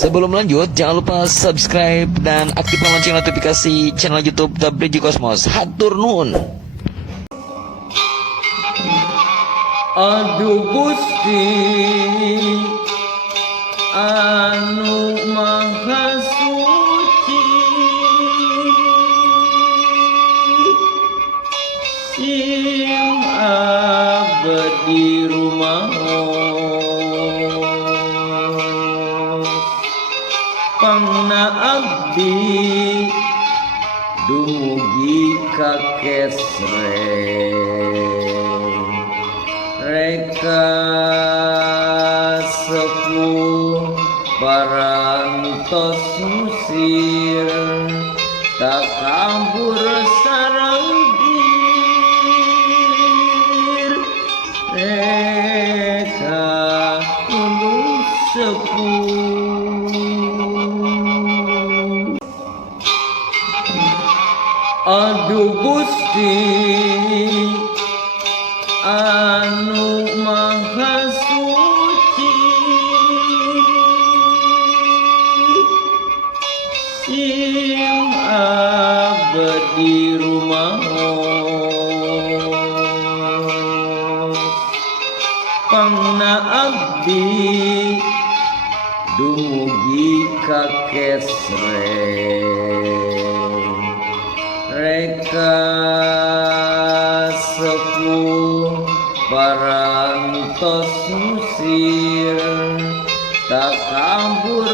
Sebelum lanjut, jangan lupa subscribe dan aktifkan lonceng notifikasi channel YouTube The Bridge Cosmos. Hatur nuhun. Aduh Gusti anu maha suci, sing abdi rumaos, pangna abdi dumugi ka kesreng, reka sepuh parantos musir, tak kabur sareng dir, reka ulun sepuh. Aduh Gusti anu maha suci, sing abdi rumaos, pangna abdi dumugi ka kesreng, reka sepuh parantos musir, tak kabur